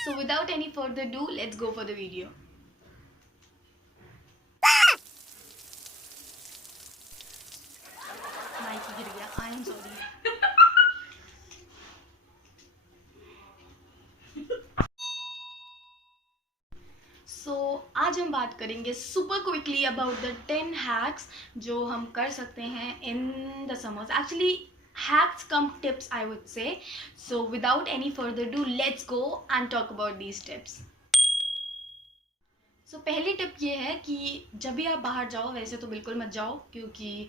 So without any further ado, let's go for the video. Mike गिर गया, I am sorry. सो आज हम बात करेंगे super quickly about the 10 hacks जो हम कर सकते हैं in the summers. Actually hacks come tips, I would say. So without any further ado, let's go and talk about these tips. So पहली टिप ये है कि जब भी आप बाहर जाओ, वैसे तो बिल्कुल मत जाओ क्योंकि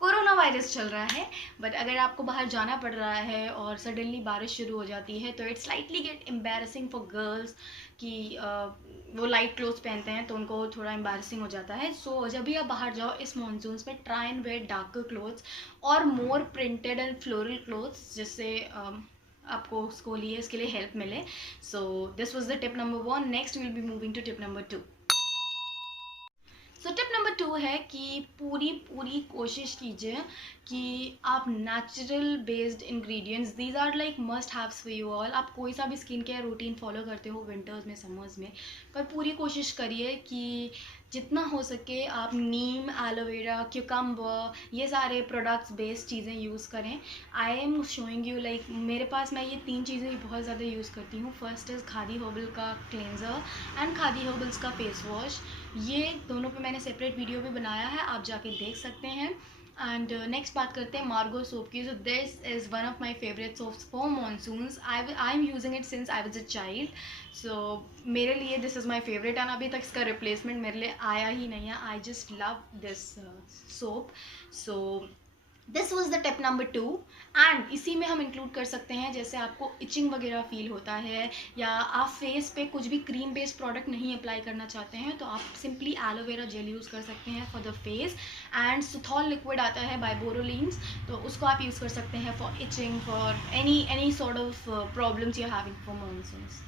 कोरोना वायरस चल रहा है, बट अगर आपको बाहर जाना पड़ रहा है और सडनली बारिश शुरू हो जाती है तो it's slightly get embarrassing for girls कि वो लाइट क्लोथ्स पहनते हैं तो उनको थोड़ा एम्बैरसिंग हो जाता है. सो जब भी आप बाहर जाओ इस मानसून्स में, try and wear darker clothes और more printed and floral clothes जिससे आपको उसको लिए इसके लिए हेल्प मिले. So this was the tip number 1. Next will be moving to tip number 2. So tip number 2 है कि पूरी कोशिश कीजिए कि आप natural based ingredients, these are like must haves for you all. आप कोई सा भी स्किन केयर रूटीन फॉलो करते हो विंटर्स में, समर्स में, पर पूरी कोशिश करिए कि जितना हो सके आप नीम, एलोवेरा, क्यूकम्बर, ये सारे प्रोडक्ट्स बेस्ड चीज़ें यूज़ करें. I am showing you like मेरे पास मैं ये 3 चीज़ें बहुत ज़्यादा यूज़ करती हूँ. फर्स्ट इज़ खादी हर्बल का क्लेंजर एंड खादी हर्बल्स का फेस वॉश. ये दोनों पे मैंने सेपरेट वीडियो भी बनाया है, आप जाके देख सकते हैं. एंड नेक्स्ट बात करते हैं मार्गो सोप की. So this is one of my favourite soaps for monsoons. I am using it since I was a child. So मेरे लिए this is my favourite and अभी तक इसका रिप्लेसमेंट मेरे लिए आया ही नहीं है. I just love this soap. So this was the tip number 2. And इसी में हम इंक्लूड कर सकते हैं जैसे आपको इचिंग वगैरह फील होता है या आप फेस पे कुछ भी क्रीम बेस्ड प्रोडक्ट नहीं अप्लाई करना चाहते हैं तो आप सिंपली एलोवेरा जेल यूज़ कर सकते हैं for the face. And Suthol liquid आता है बाय बोरोलिन्स, तो उसको आप यूज़ कर सकते हैं for itching, for any sort of problems you are having for monsoons.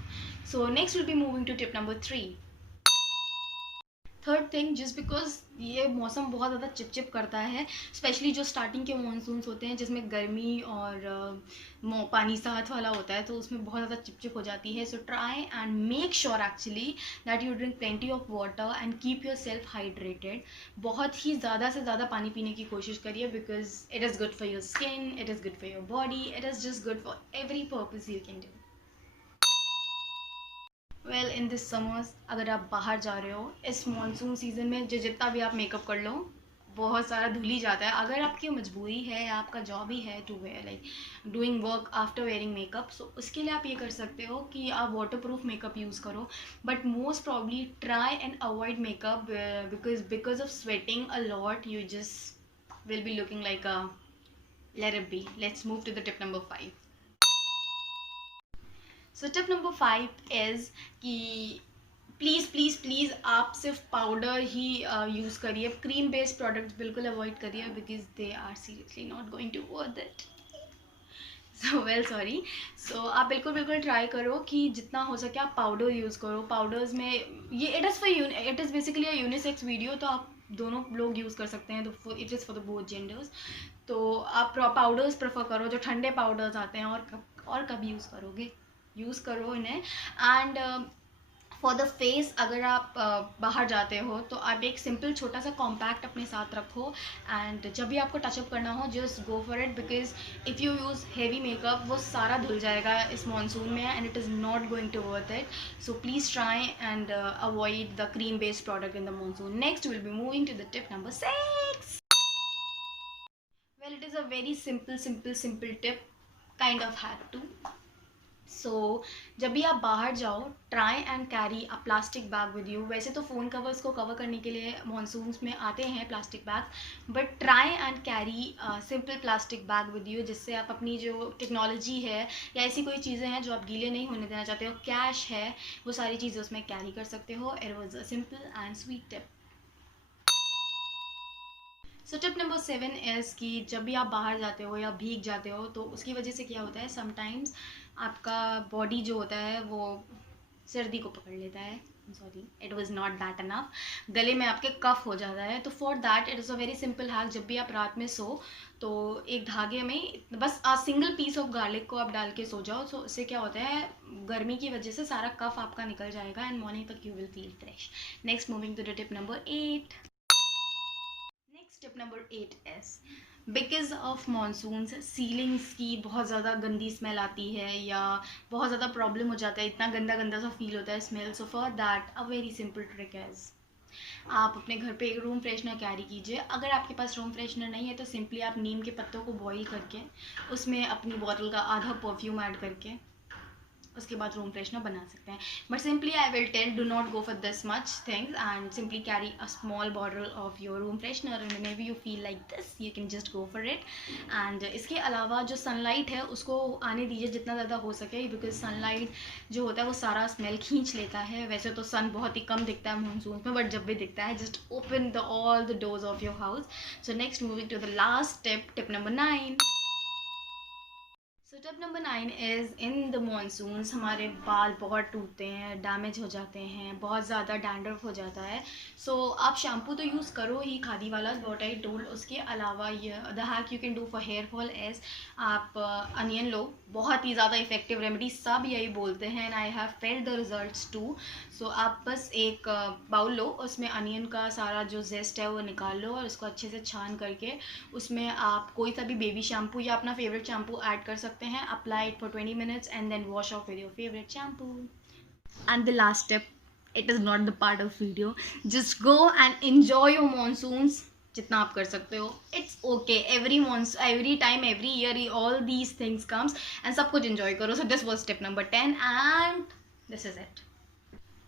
So next will be moving to tip number 3. Third thing, just because ये मौसम बहुत ज़्यादा चिपचिप करता है, स्पेशली जो स्टार्टिंग के मानसून्स होते हैं जिसमें गर्मी और पानी साथ वाला होता है तो उसमें बहुत ज़्यादा चिपचिप हो जाती है. So try and make sure actually that you drink plenty of water and keep your self hydrated. बहुत ही ज़्यादा से ज़्यादा पानी पीने की कोशिश करिए because it is good for your skin, it is good for your body, it is just good for every purpose you can do. Well in this summers, अगर आप बाहर जा रहे हो इस मानसून सीज़न में, जो जितना भी आप मेकअप कर लो बहुत सारा धुल ही जाता है. अगर आपकी मजबूरी है या आपका जॉब ही है to wear like doing work after wearing makeup, so उसके लिए आप ये कर सकते हो कि आप वाटर प्रूफ मेकअप यूज़ करो. But most probably try and avoid makeup because of sweating a lot you just will be looking like a let it be. Let's move to the tip number 5. So tip number 5 is कि please आप सिर्फ powder ही use करिए. Cream based products बिल्कुल avoid करिए because they are seriously not going to worth it. So well sorry. So आप बिल्कुल try करो कि जितना हो सके आप पाउडर यूज़ करो. पाउडर्स में ये it is basically a unisex video, तो आप दोनों लोग यूज़ कर सकते हैं, तो it is for the both genders. तो आप पाउडर्स प्रेफर करो, जो ठंडे पाउडर्स आते हैं, और कब यूज़ करोगे, यूज़ करो इन्हें. एंड फॉर द फेस, अगर आप बाहर जाते हो तो आप एक सिंपल छोटा सा कॉम्पैक्ट अपने साथ रखो. एंड जब भी आपको टचअप करना हो just go for it because if you use heavy makeup वो सारा धुल जाएगा इस मानसून में and it is not going to worth it. So please try and avoid the cream based product in the monsoon. Next will be moving to the tip number 6. Well, it is a very simple tip, kind of had to. सो जब भी आप बाहर जाओ try and carry a plastic bag with you. वैसे तो phone covers को cover करने के लिए मानसून्स में आते हैं plastic bag, but try and carry simple plastic bag with you जिससे आप अपनी जो टेक्नोलॉजी है या ऐसी कोई चीज़ें हैं जो आप गीले नहीं होने देना चाहते हो, कैश है, वो सारी चीज़ें उसमें कैरी कर सकते हो. It was a simple and sweet tip. So tip number 7 is कि जब भी आप बाहर जाते हो या भीग जाते हो तो उसकी वजह से क्या होता है, समटाइम्स आपका बॉडी जो होता है वो सर्दी को पकड़ लेता है. Sorry, it was not that enough, गले में आपके कफ हो जाता है। तो for that it is a very simple hack, जब भी आप रात में सो तो एक धागे में बस सिंगल पीस ऑफ गार्लिक को आप डाल के सो जाओ। सो इससे क्या होता है, गर्मी की वजह से सारा कफ आपका निकल जाएगा एंड मॉर्निंग तक you will feel fresh. Next, moving to the tip number 8। Next tip number 8 is, because of monsoons ceilings की बहुत ज़्यादा गंदी स्मेल आती है या बहुत ज़्यादा प्रॉब्लम हो जाता है, इतना गंदा गंदा सा फील होता है smell. So for that a very simple trick is, आप अपने घर पे एक रूम फ्रेशनर कैरी कीजिए। अगर आपके पास रूम फ्रेशनर नहीं है तो सिंपली आप नीम के पत्तों को बॉईल करके उसमें अपनी बॉटल का आधा परफ्यूम ऐड करके उसके बाद रूम फ्रेशनर बना सकते हैं। But simply I will tell, do not go for this much things and simply carry a small bottle of your room freshener and maybe you feel like this, you can just go for it. And इसके अलावा जो sunlight है उसको आने दीजिए जितना ज़्यादा हो सके, बिकॉज सनलाइट जो होता है वो सारा स्मेल खींच लेता है। वैसे तो सन बहुत ही कम दिखता है मानसून में, बट जब भी दिखता है just open the all the doors of your house. So next, moving to the last tip, tip number 9। सो tip number 9 is, in the monsoons हमारे बाल बहुत टूटते हैं, डैमेज हो जाते हैं, बहुत ज़्यादा डैंड्रफ हो जाता है। सो आप शैम्पू तो यूज़ करो ही खादी वाला, व्हाट आई टोल्ड। उसके अलावा ये the hack you can do for hair fall is, आप अनियन लो, बहुत ही ज़्यादा इफेक्टिव रेमेडी, सब यही बोलते हैं and I have felt the results too. So आप बस एक बाउल लो, उसमें अनियन का सारा जो जेस्ट है वो निकाल लो और उसको अच्छे से छान करके उसमें आप कोई सा भी बेबी शैम्पू या अपना फेवरेट शैम्पू ऐड कर सकते हैं। Apply it for 20 minutes and then wash off with your favourite shampoo. And the last tip, it is not the part of video, just go and enjoy your monsoons जितना आप कर सकते हो। It's okay, every time every year all these things comes and सब कुछ enjoy करो। So this was tip number 10 and this is it.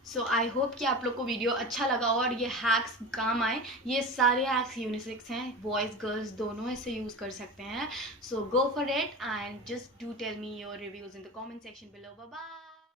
So I hope कि आप लोग को वीडियो अच्छा लगा और ये हैक्स काम आए। ये सारे हैक्स यूनिसेक्स हैं, बॉयज़ गर्ल्स दोनों इसे यूज़ कर सकते हैं। So go for it and just do tell me your reviews in the comment section below. Bye bye.